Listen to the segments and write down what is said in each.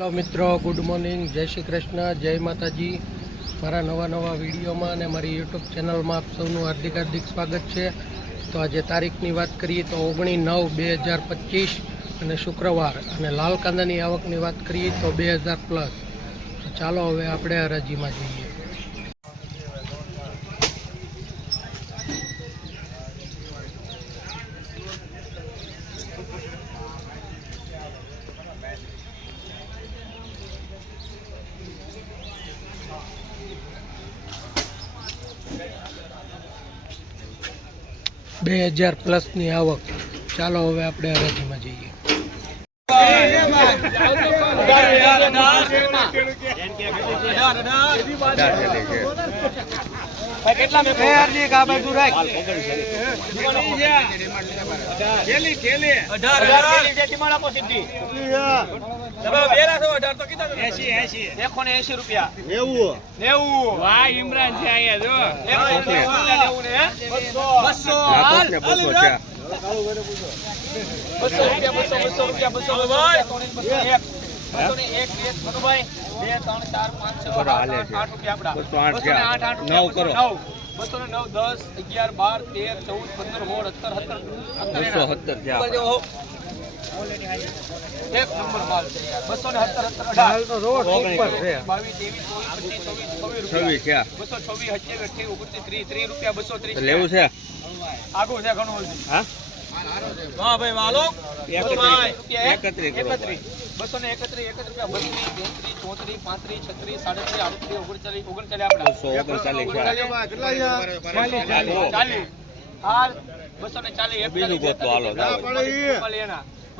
Hello મિત્રો, good morning. જય શ્રી કૃષ્ણ, જય માતાજી. મારા નવા નવા વિડીયોમાં અને મારી યુટ્યુબ ચેનલમાં આપ સૌનું હાર્દિક હાર્દિક સ્વાગત છે. તો આજે તારીખની વાત કરીએ તો ઓગણી નવ બે હજાર પચીસ અને શુક્રવાર. અને લાલ કાંદાની આવકની વાત કરીએ તો બે હજાર પ્લસ. ચાલો હવે આપણે હરાજીમાં જઈએ. બે હજાર પ્લસની આવક. ચાલો હવે આપણે હરાજીમાં જઈએ. બસો. ને નવ દસ અગિયાર બાર તેર ચૌદ પંદર સોળ સત્તર સત્તર એક નંબર માલ. છે યાર. બસો ને સત્તર સત્તર અઢાર. બાવીસ ત્રેવીસ ચોવીસ પચીસ છવ્વીસ છવ્વીસ રૂપિયા બસો છવ્વીસ અઠ્યાવીસ અઠ્યાવીસ ઓગણત્રીસ ત્રીસ ત્રીસ રૂપિયા બસો ત્રીસ લેવું છે. આગળ છે ઘણું હા? વાહ ભાઈ વાલો એકત્રીસ. એકત્રીસ કરો. એકત્રીસ. બસો ને એકત્રીસ એકત્રીસ રૂપિયા બત્રીસ તેત્રીસ ચોત્રીસ પાંત્રીસ છત્રીસ સાડત્રીસ આડત્રીસ ઓગણચાલીસ ઓગણચાલીસ આપણા. બસો ઓગણચાલીસ છે. ચાલીસ હાલ બસો ને ચાલીસ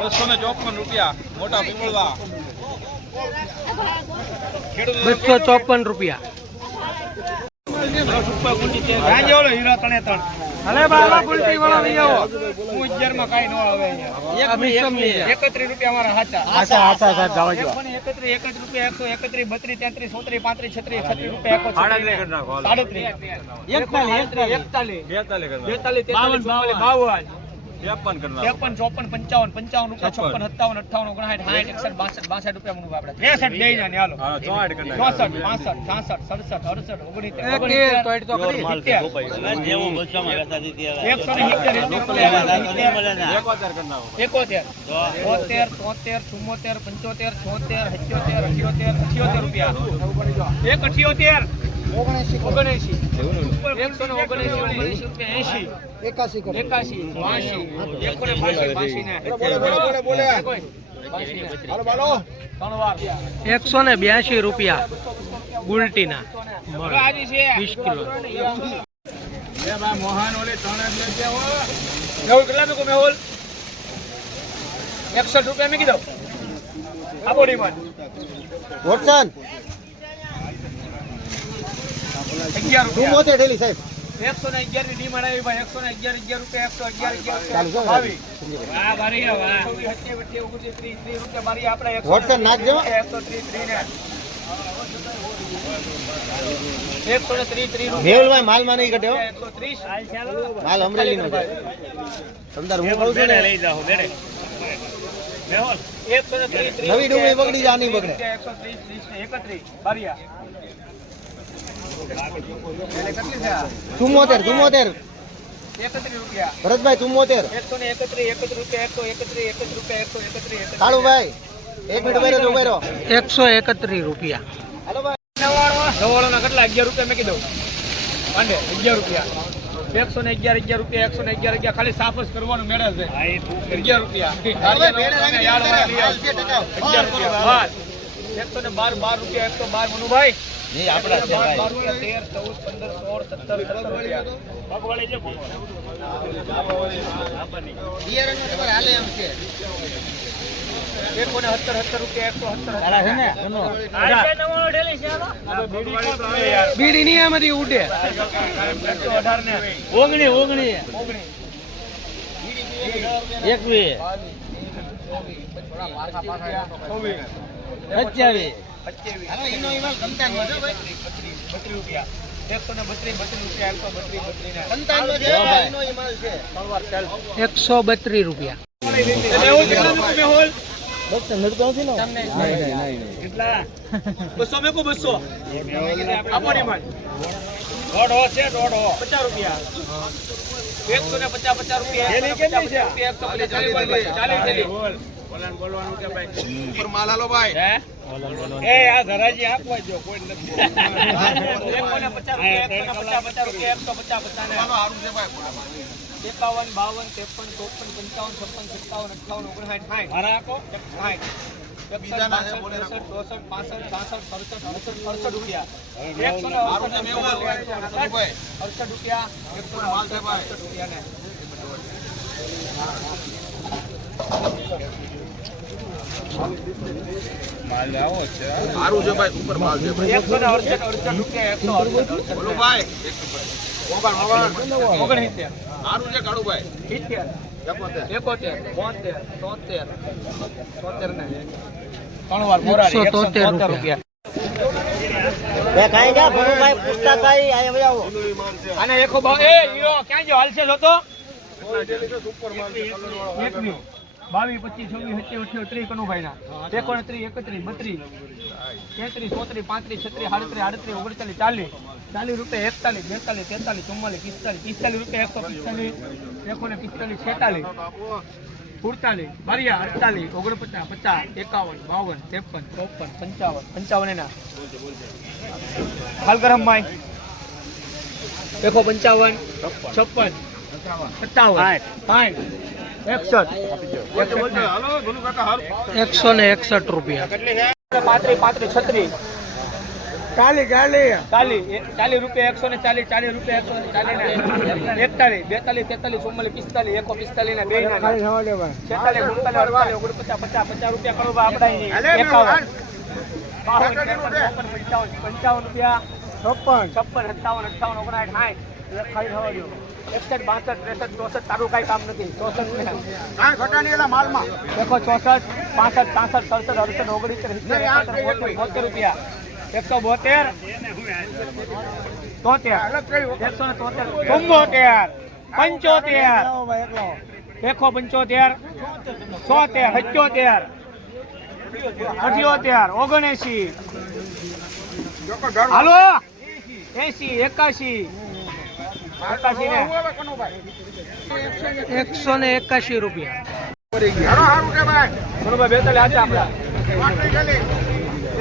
બસો ને ચોપન રૂપિયા. મોટા પીપળવા બસો ચોપન રૂપિયા. એકત્રીસ રૂપિયા અમારા હાચા. એકસો એકત્રીસ એકત્રીસ રૂપિયા એકસો એકત્રીસ બત્રીસ તેત્રીસ ચોત્રીસ પાંત્રીસ છત્રીસ છત્રીસ રૂપિયા એકસો સાડત્રીસ એકતાલીસ એકતાલીસ. બેતાલીસ બાવન. ત્રેપન ચોપન પંચાવન પંચાવન રૂપિયા છપ્પન. સત્તાવન અઠ્ઠાવન ઓગણસાઠ સાઠ એકસઠ બાસઠ બાસઠ રૂપિયા મનું આપણે ત્રેસઠ લઈ જાય હાલો. ચોસઠ પાસઠ છાસઠ સડસઠ અડસઠ ઓગણીસ એ કે તો એટ તો ખરી. સિત્તેર. એકસો ને સિત્તેર, એકોતેર બોતેર તોતેર ચુમ્મોતેર પંચોતેર છોતેર અઠ્યોતેર અઠ્યોતેર અઠ્યોતેર રૂપિયા. એક અઠ્યોતેર. એકસો ને બ્યાસી રૂપિયા ગુલટીના. વીસ કિલો. એકસઠ રૂપિયા મૂકી દો આપો ડિમાન્ડ અગિયાર રૂપિયા. એકસો ને અગિયારની ડિમાન્ડ આવી ભાઈ એકસો ને અગિયાર અગિયાર રૂપિયા એકસો અગિયાર અગિયાર વાહ બારી ઓગણત્રીસ ત્રીસ ત્રીસ રૂપિયા બારી આપણે એકસો એકસો ત્રીસ ત્રીસ ને. એકસો ને ત્રીસ ત્રીસ રૂપિયા. માલમાં નહીં ઘટ્યો એકસો ત્રીસ. માલ અમરેલી નો છે હું કહું છું ને. એકસો ને ત્રીસ ત્રીસ નવી ડુંગળી બગડી જાય, નહીં બગડે. એકસો ત્રીસ ત્રીસ એકત્રીસ. આ? ચુમ્મોતેર ચુમ્મોતેર. ભરતભાઈ ચુમ્મોતેર. ને કાળુભાઈ એક મિનિટ ઊભા રહ્યો, ઊભા રહ્યો. એકસો એકત્રીસ રૂપિયા. હાલો ભાઈ. નવાણું. કેટલા? અગિયાર રૂપિયા મેં કીધું. પાંડે અગિયાર રૂપિયા. એકસો ને અગિયાર અગિયાર રૂપિયા એકસો ને અગિયાર અગિયાર. ખાલી સાફ જ કરવાનું મેળે છે. અગિયાર રૂપિયા. અગિયાર રૂપિયા. બાર એકસો ને બાર બાર રૂપિયા એકસો બાર મનુભાઈ. નહીં આપણા છે ભાઈ. બાર રૂપિયા તેર ચૌદ પંદર સોળ સત્તર સત્તર રૂપિયા બિયારણનું તમારે હાલે એમ છે એકસો ને? સત્તર સત્તર રૂપિયા એકસો સત્તર બીડી ની આમાંથી ઉડે. અઢાર ને ઓગણી ઓગણી. એકવીસ. સત્યાવીસ. એકસો બત્રીસ રૂપિયા. બસો મેકો બસો આપો દોઢો છે દોઢો પચાસ રૂપિયા એકસો ને પચાસ પચાસ રૂપિયા. એકસો ને ઉપર માલ આલો ભાઈ. એ આ ધરાજી આપવા જો કોઈ નથી. એકસો ને પચાસ રૂપિયા એકસો ને પચાસ પચાસ રૂપિયા એકસો પચાસ પચાસ ને. સારું છે ભાઈ ખોલામાં. એકાવન બાવન ત્રેપન ચોપન પંચાવન છપ્પન સત્તાવન અઠાવન ઓગણસાઠ સાઠ. મારા આપો સાઠ. અડસઠ રૂપિયા. એકસો લાવો છે સારું છે ભાઈ ઉપર માલ છે ભાઈ. એકસો ને અડસઠ અડસઠ રૂપિયા એકસો અડસઠ અડસઠ બોલો ભાઈ. મોબાઈલ ઓગણ. ઓગણસિત્તેર. સારું છે કાળુ ભાઈ. સિત્તેર. એકોતેર. એકોતેર બોતેર તોતેર. તોતેર ને ત્રણ વાર મોરારી એકસો તોતેર તોતેર રૂપિયા. રૂપિયા બે કાંઈ જા ભણુભાઈ પૂછતા કાંઈ અહીંયા આવો. અને એકો ભાવ એ હીરો ક્યાં ગયો? હાલશે જોતો? એકવીસ, બાવીસ પચીસ છવ્વીસ સત્યાવીસ અઠ્યાવીસ ત્રીસ કનુભાઈ ના એકોણત્રીસ એકત્રીસ બત્રીસ તેત્રીસ ચોત્રીસ પાંત્રીસ છત્રીસ સાડત્રીસ આડત્રીસ ઓગણચાલીસ ચાલીસ. ચાલીસ રૂપિયા એકતાલીસ બેતાલીસ તેતાલીસ ચુમ્માલીસ પિસ્તાલીસ પિસ્તાલીસ રૂપિયા એકસો પિસ્તાલીસ એકોને પિસ્તાલીસ છેતાલીસ સુડતાલીસ બારિયા અડતાલીસ ઓગણપચાસ પચાસ એકાવન બાવન ત્રેપન ચોપન પંચાવન પંચાવન એના. હાલ ગરમ ભાઈ. એકસો પંચાવન છપ્પન સત્તાવન સાઠ એકસો ને એકસઠ રૂપિયા. પાંત્રીસ પાંત્રીસ છત્રીસ. ચાલીસ ચાલીસ. ચાલી ચાલીસ રૂપિયા એકસો ને ચાલીસ ચાલીસ રૂપિયા એકસો ને ચાલીસ ને એકતાલીસ બેતાલીસ તેતાલીસ ચુમ્માલીસ પિસ્તાલીસ એકો પિસ્તાલીસ ને બે છેતાલીસ ઓગણપચાસ પચાસ પચાસ રૂપિયા કરો આપડા એકાવન. પંચાવન રૂપિયા. છપ્પન. છપ્પન સત્તાવન અઠાવન ઓગણસાઠ સાઠ. ખાલી થવા દો. એકસઠ બાસઠ ત્રેસઠ ચોસઠ તારું કાંઈ કામ નથી. ચોસઠ ને એકસો ચોસઠ પાસઠ પાસઠ સડસઠ અડસઠ ઓગણીસ બોતેર બોતેર રૂપિયા. એકસો બોતેર. તોતેર. એકસો ને તોતેર. ચુમ્મોતેર. પંચોતેર. એકસો પંચોતેર. છોતેર સત્યોતેર. અઠ્યોતેર ઓગણએસી હાલો? એસી ને એકસો ને એકાશી રૂપિયા.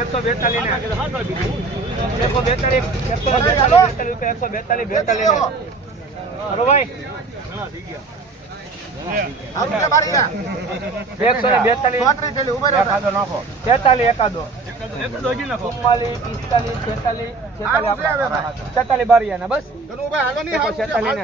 એકસો બેતાલીસ એકસો બેતાલીસ બેતાલીસ તેતાલીસ એકાદો ચુમ્માલીસ પિસ્તાલીસ છેતાલીસ છેતાલીસ છેતાલીસ બારિયા ને બસ. છેતાલીસ ને.